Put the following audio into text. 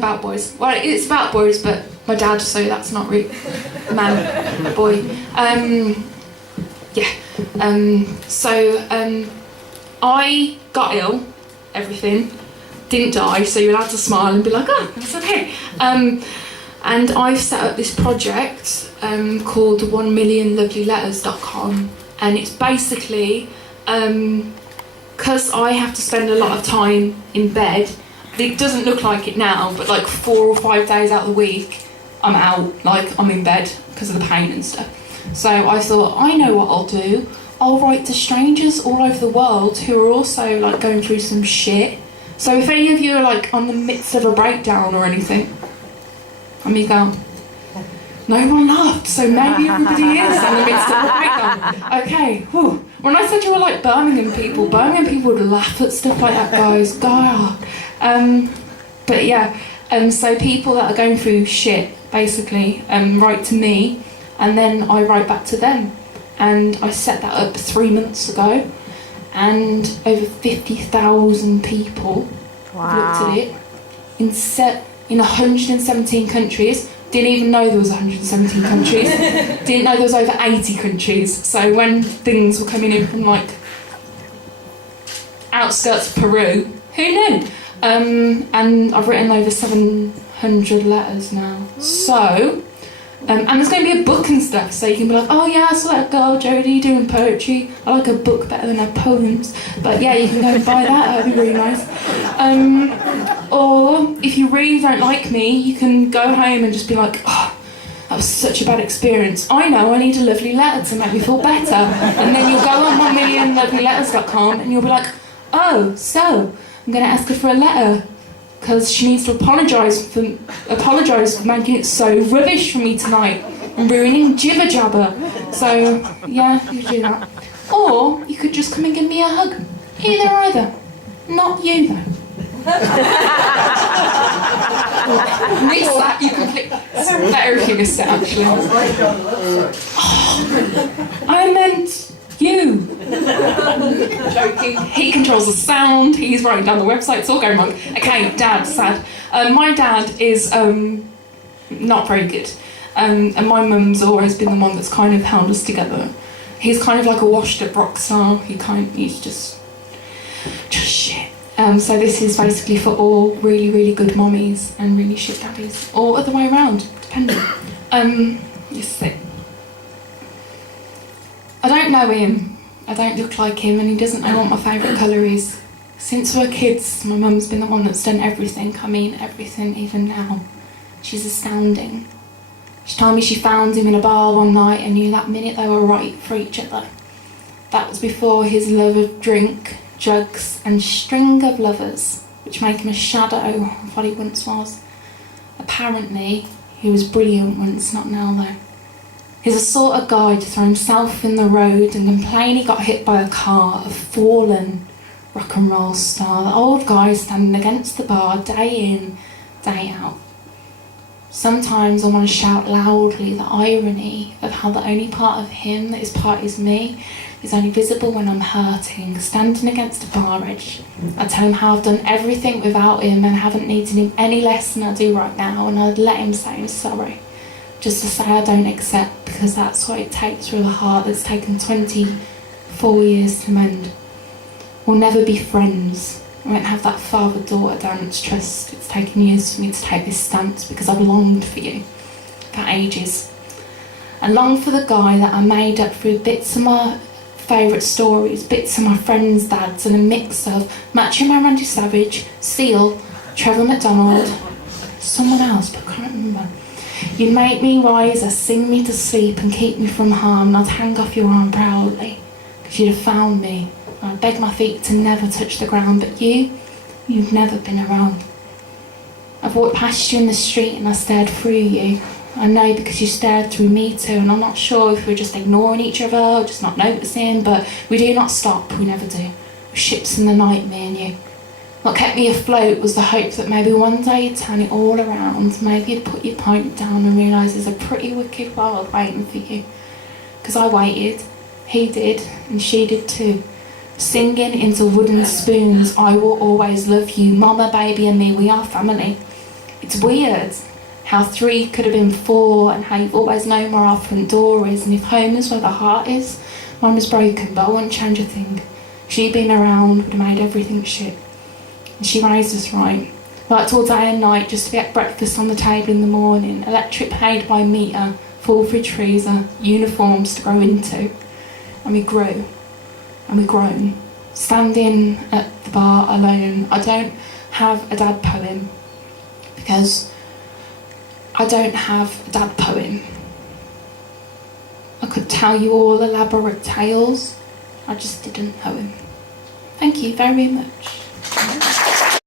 about boys. Well, it's about boys, but my dad, so that's not really man, boy. I got ill, everything, didn't die, so you're allowed to smile and be like, oh, that's okay. And I've set up this project called 1millionlovelyletters.com, and it's basically, because I have to spend a lot of time in bed. It doesn't look like it now, but like 4 or 5 days out of the week, I'm out, like I'm in bed because of the pain and stuff. So I thought, I know what I'll do. I'll write to strangers all over the world who are also like going through some shit. So if any of you are like on the midst of a breakdown or anything, and me go, no one laughed, so maybe everybody is in the midst of a breakdown. Okay, whew. When I said you were like Birmingham people would laugh at stuff like that, guys. God. But yeah, so people that are going through shit, basically, write to me, and then I write back to them. And I set that up 3 months ago, and over 50,000 people looked at it in 117 countries. Didn't even know there was 117 countries. Didn't know there was over 80 countries. So when things were coming in from like outskirts of Peru, who knew? And I've written over 700 letters now. So, and there's going to be a book and stuff, so you can be like, oh yeah, I saw that girl Jodie doing poetry. I like her book better than her poems. But yeah, you can go and buy that, that'd be really nice. Or if you really don't like me, you can go home and just be like, oh, that was such a bad experience. I know, I need a lovely letter to make me feel better. And then you'll go on 1millionlovelyletters.com and you'll be like, oh, so I'm going to ask her for a letter because she needs to apologise for making it so rubbish for me tonight and ruining Jibber Jabber. So, yeah, you do that. Or you could just come and give me a hug. Either. Not you, though. Mix that, you can click. It's better if you missed it, actually. Oh, I meant you. Joking. He controls the sound, he's writing down the website, it's all going wrong. Okay, Dad, sad. My dad is not very good. And my mum's always been the one that's kind of held us together. He's kind of like a washed up rock star. He's just shit. So this is basically for all really, really good mommies and really shit daddies, or other way around, depending. Let's see. I don't know him, I don't look like him, and he doesn't know what my favourite colour is. Since we were kids, my mum's been the one that's done everything. I mean everything, even now. She's astounding. She told me she found him in a bar one night and knew that minute they were right for each other. That was before his love of drink, drugs and string of lovers, which make him a shadow of what he once was. Apparently, he was brilliant once, not now though. He's the sort of guy to throw himself in the road and complain he got hit by a car, a fallen rock and roll star, the old guy standing against the bar day in, day out. Sometimes I want to shout loudly the irony of how the only part of him that is part is me is only visible when I'm hurting, standing against a bar edge. I tell him how I've done everything without him and haven't needed him any less than I do right now, and I'd let him say I'm sorry. Just to say I don't accept, because that's what it takes with a heart that's taken 24 years to mend. We'll never be friends. I won't have that father-daughter dance trust. It's taken years for me to take this stance because I've longed for you for ages. I long for the guy that I made up through bits of my favourite stories, bits of my friends' dads, and a mix of Macho Man Randy Savage, Seal, Trevor McDonald, someone else, but I can't remember. You'd make me rise, sing me to sleep and keep me from harm, and I'd hang off your arm proudly, because you'd have found me. I'd beg my feet to never touch the ground, but you've never been around. I've walked past you in the street and I stared through you. I know because you stared through me too, and I'm not sure if we're just ignoring each other or just not noticing, but we do not stop, we never do. We're ships in the night, me and you. What kept me afloat was the hope that maybe one day you'd turn it all around, maybe you'd put your pint down and realise there's a pretty wicked world waiting for you. Because I waited, he did, and she did too. Singing into wooden spoons, I will always love you, mama, baby and me, we are family. It It's weird how 3 could have been 4 and how you've always known where our front door is, and if home is where the heart is, mine was broken, but I wouldn't change a thing. If she'd been around, would have made everything shit. And she raised us right. Worked all day and night just to get breakfast on the table in the morning, electric paid by metre, full fridge freezer, uniforms to grow into. And we grew. And we've grown. Standing at the bar alone. I don't have a dad poem because I don't have a dad poem. I could tell you all elaborate tales. I just didn't know him. Thank you very much.